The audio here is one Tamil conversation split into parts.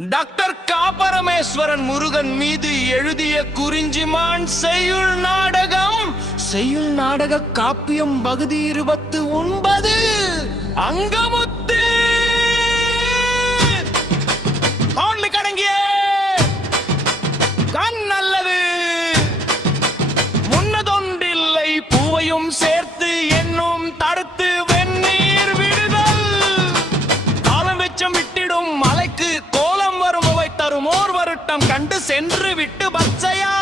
டாக்டர் கா பரமேஸ்வரன் முருகன் மீது எழுதிய குறிஞ்சிமான் செய்யுள் நாடக காப்பியம் பகுதி 29 அங்கமுத்து கடங்கிய கண் நல்லது முன்னதொன்றில்லை பூவையும் சேர்த்து என்னும் தடுத்து வெந்நீர் விடுதல் காலம் வெச்சம் விட்டிடும் மலைக்கு கோலம் வருமவை தரும் ஓர் வருட்டம் கண்டு சென்று விட்டு பச்சையா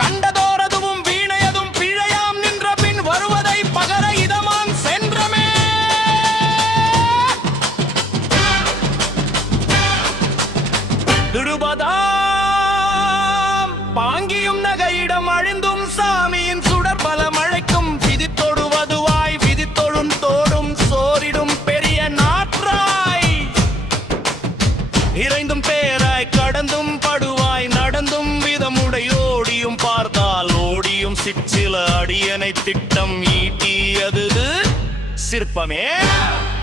கண்டதோரதுவும் வீணையதும் பிழையாம் நின்ற பின் வருவதை பகர இதமான் சென்றமே திருபதாம் பாங்கியும் நகையிடம் அழிந்தும் சாமியின் சுடர் பல மழைக்கும் விதித்தொடுவதுவாய் விதித்தொழும் தோடும் சோரிடும் பெரிய நாற்றாய் இறைந்தும் பேராய் கடந்தும் படுவாய் நடந்தும் விதமுடையோடியும் பார்த்தால் ஓடியும் சிற்சில அடியனை திட்டம் ஈட்டியது சிற்பமே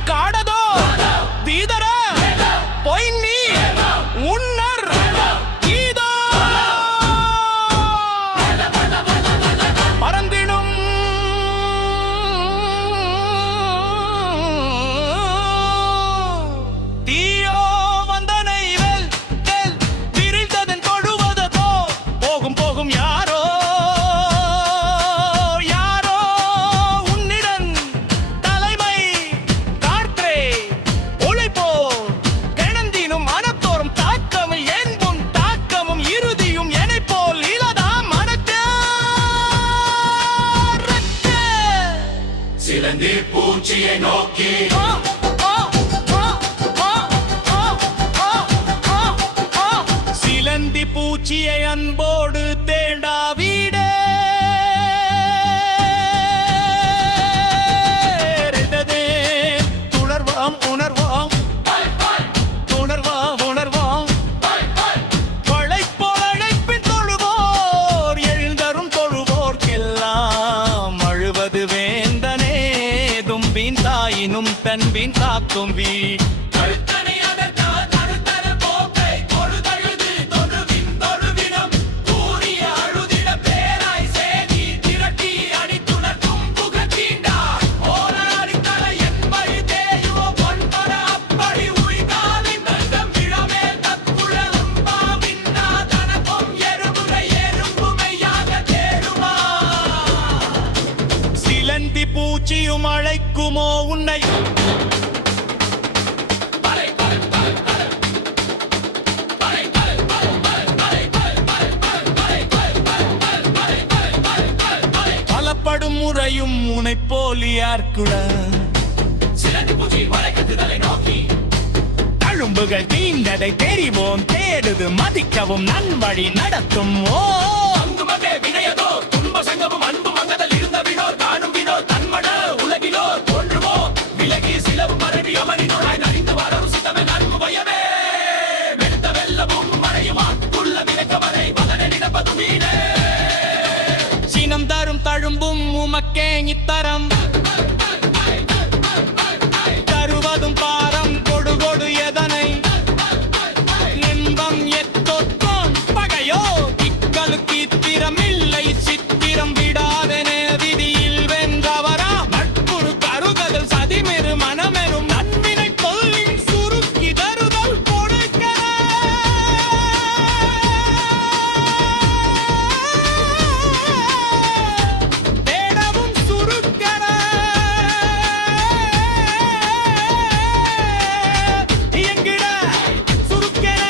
காடதோ தீதர பொய்நீ உன்னர் கீதோ பரந்திடும் தீயோ வந்தனை விரிந்ததன் தொழுவதோ போகும் போகும் யாரோ உன்னிடன் தலைமை காற்றே ஒளிப்போ கிணந்தினும் மனத்தோறும் தாக்கமும் என்பும் தாக்கமும் இறுதியும் எனை போல் இலதாம் மனத்தே சிலந்தி பூச்சியை நோக்கி சிலந்தி பூச்சியை அன்போடு தேடா வீடே துணர்வாம் உணர்வாம் உணர்வாம் பழைப்போல் அழைப்பின் தொழுவோர் எழுந்தரும் தொழுவோர்க்கெல்லாம் அழுவது வேந்தனே தும்பின் தாயினும் தன்பின் தாக்கும் வீ சிலந்தி பூச்சியும் அழைக்குமோ உன்னை பலப்படும் முறையும் உனை போலியார்குட சிலந்தி பூச்சி வளைக்கத்துதலை நோக்கி தழும்புகள் தீண்டதை தெரிவோம் தேடுது மதிக்கவும் நன்வழி நடத்தும் ஓ அங்குமமே வினையதோ துன்ப சங்கமும் அன்பும் அங்கதல் இருந்த வினோர் காணும் வினோர் தன்மட உலகிலோர் தோன்றுமோ விலகி சிலவு மறைவி அமரினோராய் நறிந்து வரவு சித்தமே நன்மு பயமே வெளுத்த வெள்ளமும் மறையுமா உள்ள விளக்க வரை வதனை நினைப்பது வீணே சினம் தரும் தழும்பும் உமக்கே இத்தரம் தருவதும் பாரம் கொடு கொடு எதனை இன்பம் எத்தொற்கும் பகையோ இக்கலுக்கு இத்திரமில்லை சித்திரம் விடாதென விதியில் வென்றவரா நட்புறு கருகதல் சதிமெரு மனமெரும் நன்வினை கொல்லின் சுருக்கி தருதல் கொடுக்க தேடவும் சுருக்கன இயங்கிட சுருக்கென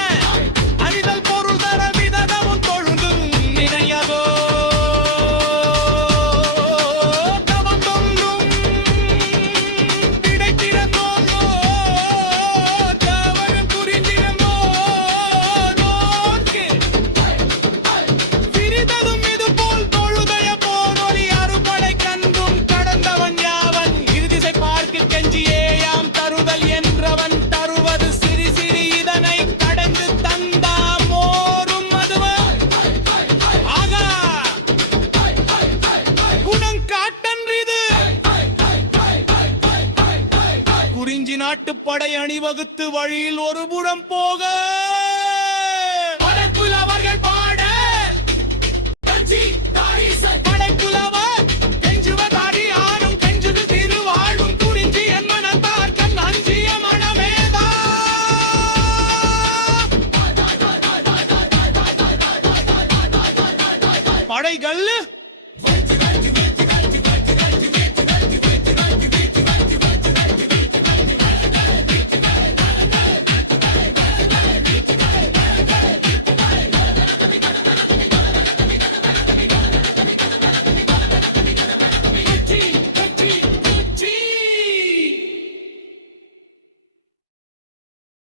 அறிதல் பொருள் தர விதமும் தொழுதும் நினையதோ தவம் தொன்றும் கிடைத்திறந்தோனோ தவறும் புரிந்திருந்தோ நோக்கு பிரிதலும் இது போல் தொழுதய போனொலி அறுபடை கன்றும் கடந்தவன் யாவன் இருதிசை பார்க்க கெஞ்சியேயாம் தருதல் என்றவன் தருவது சிறி சிறி இதனை கடந்து தந்தா மோரும் மதுவன் ஆகா குணம் காட்டன்றிது குறிஞ்சி நாட்டுப்படை அணிவகுத்து வழியில் ஒரு புறம் போக